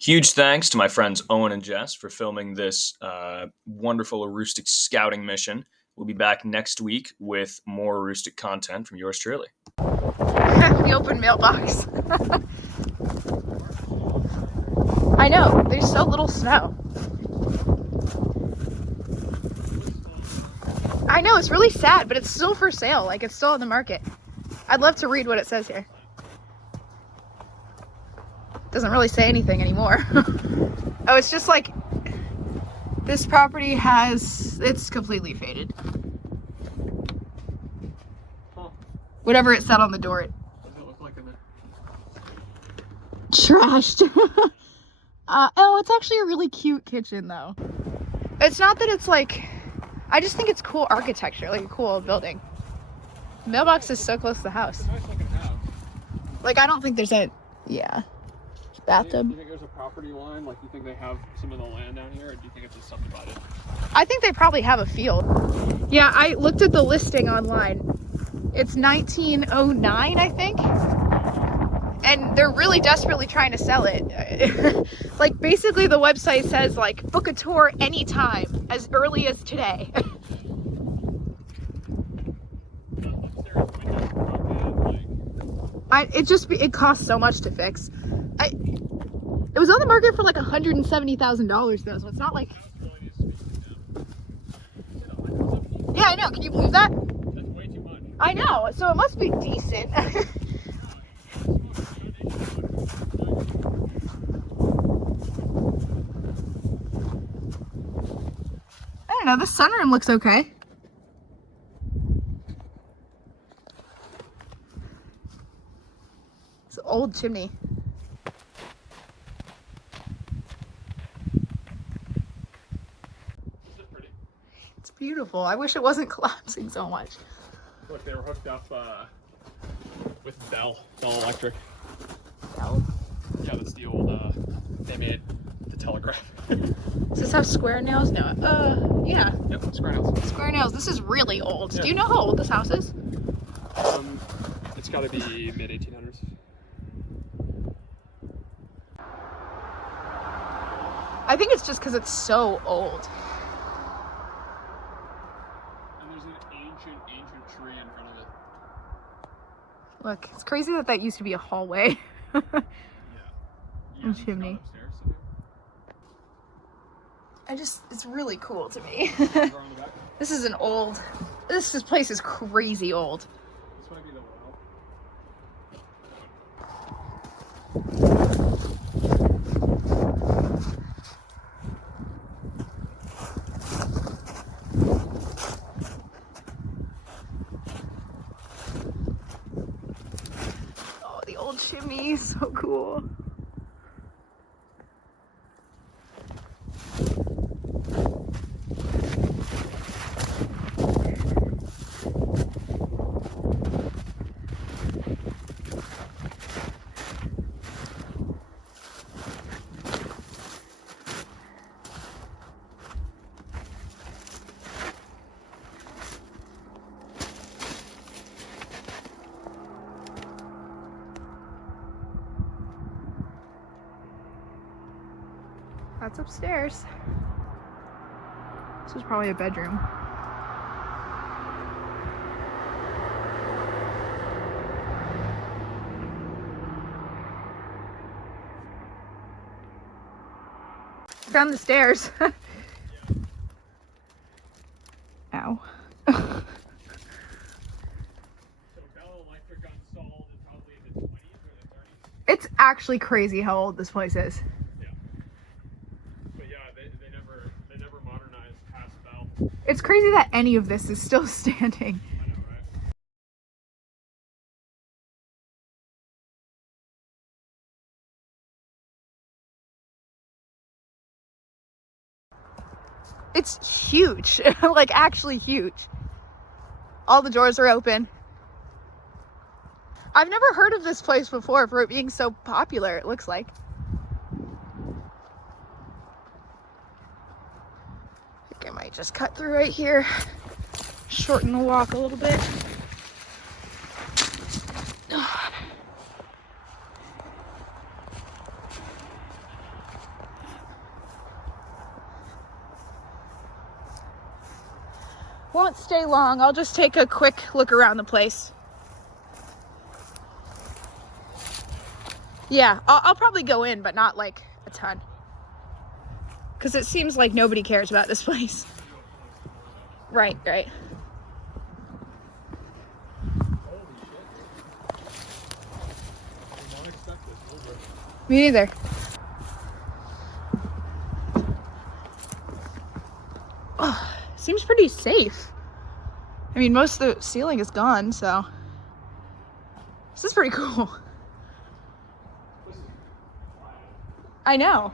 Huge thanks to my friends Owen and Jess for filming this wonderful Aroostook scouting mission. We'll be back next week with more Aroostook content from yours truly. The open mailbox. I know, there's so little snow. I know, it's really sad, but it's still for sale. Like, it's still on the market. I'd love to read what it says here. Doesn't really say anything anymore. Oh, it's just like, this property it's completely faded. Huh. Whatever it said on the door, What does it look like in there? trashed. Oh, it's actually a really cute kitchen though. It's not that it's like, I just think it's cool architecture, like a cool old building. The mailbox is so close to the house. It's a nice looking house. Like, I don't think there's yeah. Bathtub. Do you think there's a property line? Like, do you think they have some of the land down here, or do you think it's just subdivided? I think they probably have a field. Yeah, I looked at the listing online. It's 1909, I think. And they're really desperately trying to sell it. Like, basically the website says, like, book a tour anytime, as early as today. It costs so much to fix. It was on the market for like $170,000 though, so it's not like. Yeah, I know. Can you believe that? That's way too much. I know. So it must be decent. I don't know. The sunroom looks okay. It's an old chimney. This is pretty. It's beautiful. I wish it wasn't collapsing so much. Look, they were hooked up with Bell Electric. Bell? Yeah, that's the old, they made the telegraph. Does this have square nails? No. Yeah. Yep, square nails. Square nails. This is really old. Yeah. Do you know how old this house is? It's gotta be mid-1800s. I think it's just because it's so old. And there's an ancient tree in front of it. Look, it's crazy that used to be a hallway. Yeah. And chimney. Upstairs, so It's really cool to me. yeah. On the back. This place is crazy old. This might be the well. Oh, the old chimney, so cool. That's upstairs. This was probably a bedroom. Down the stairs. Ow. So Bell Electric got installed in probably the 20s or the 30s. It's actually crazy how old this place is. Yeah. But yeah, they never modernized past Bell. It's crazy that any of this is still standing. I know, right? It's huge. Like, actually huge. All the doors are open. I've never heard of this place before for it being so popular, it looks like. I think I might just cut through right here. Shorten the walk a little bit. Won't stay long. I'll just take a quick look around the place. Yeah, I'll probably go in, but not like a ton. Because it seems like nobody cares about this place. Right. Me neither. Oh, seems pretty safe. I mean, most of the ceiling is gone, so this is pretty cool. I know.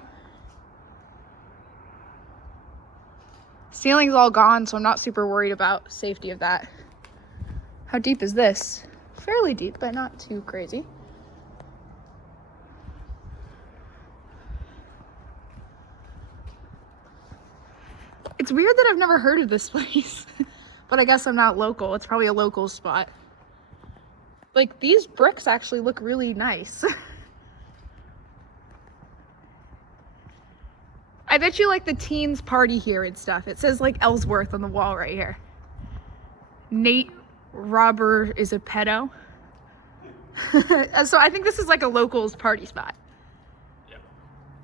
Ceiling's all gone, so I'm not super worried about safety of that. How deep is this? Fairly deep, but not too crazy. It's weird that I've never heard of this place, but I guess I'm not local. It's probably a local spot. Like, these bricks actually look really nice. I bet you like the teens party here and stuff. It says like Ellsworth on the wall right here. Nate Robber is a pedo. So I think this is like a locals party spot. Yeah.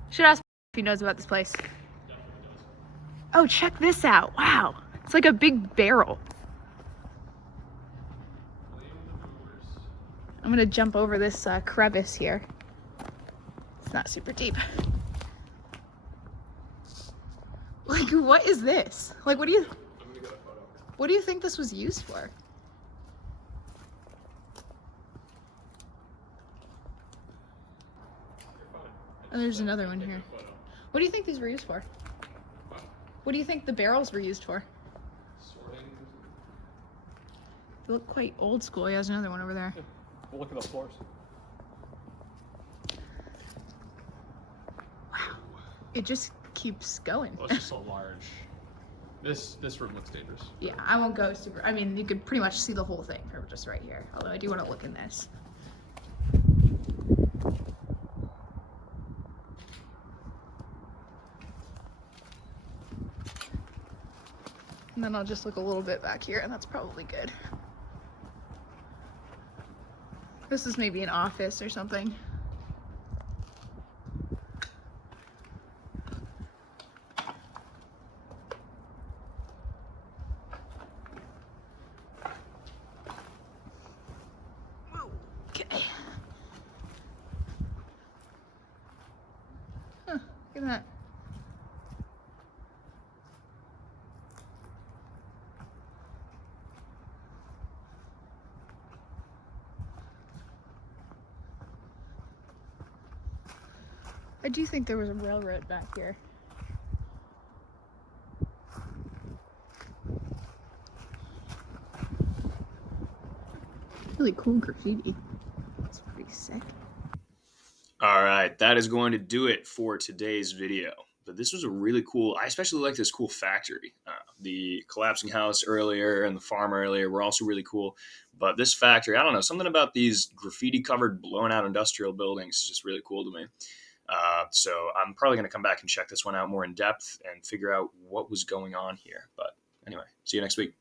Should ask if he knows about this place. Oh, check this out. Wow. It's like a big barrel. I'm gonna jump over this crevice here. It's not super deep. Like, what is this? Like, what do you think this was used for? Oh, there's another one here. What do you think these were used for? What do you think the barrels were used for? Sorting. They look quite old school. Yeah, there's another one over there. Yeah. Well, look at the floors. Wow. It just keeps going. Well, it's just so large. This room looks dangerous. Yeah, I won't go super. I mean, you could pretty much see the whole thing from just right here. Although I do want to look in this. And then I'll just look a little bit back here, and that's probably good. This is maybe an office or something. Okay. Huh, look at that. I do think there was a railroad back here. Really cool graffiti. That's pretty sick. All right, that is going to do it for today's video. But this was a really cool, I especially like this cool factory. The collapsing house earlier and the farm earlier were also really cool. But this factory, I don't know, something about these graffiti-covered, blown-out industrial buildings is just really cool to me. So I'm probably going to come back and check this one out more in depth and figure out what was going on here. But anyway, see you next week.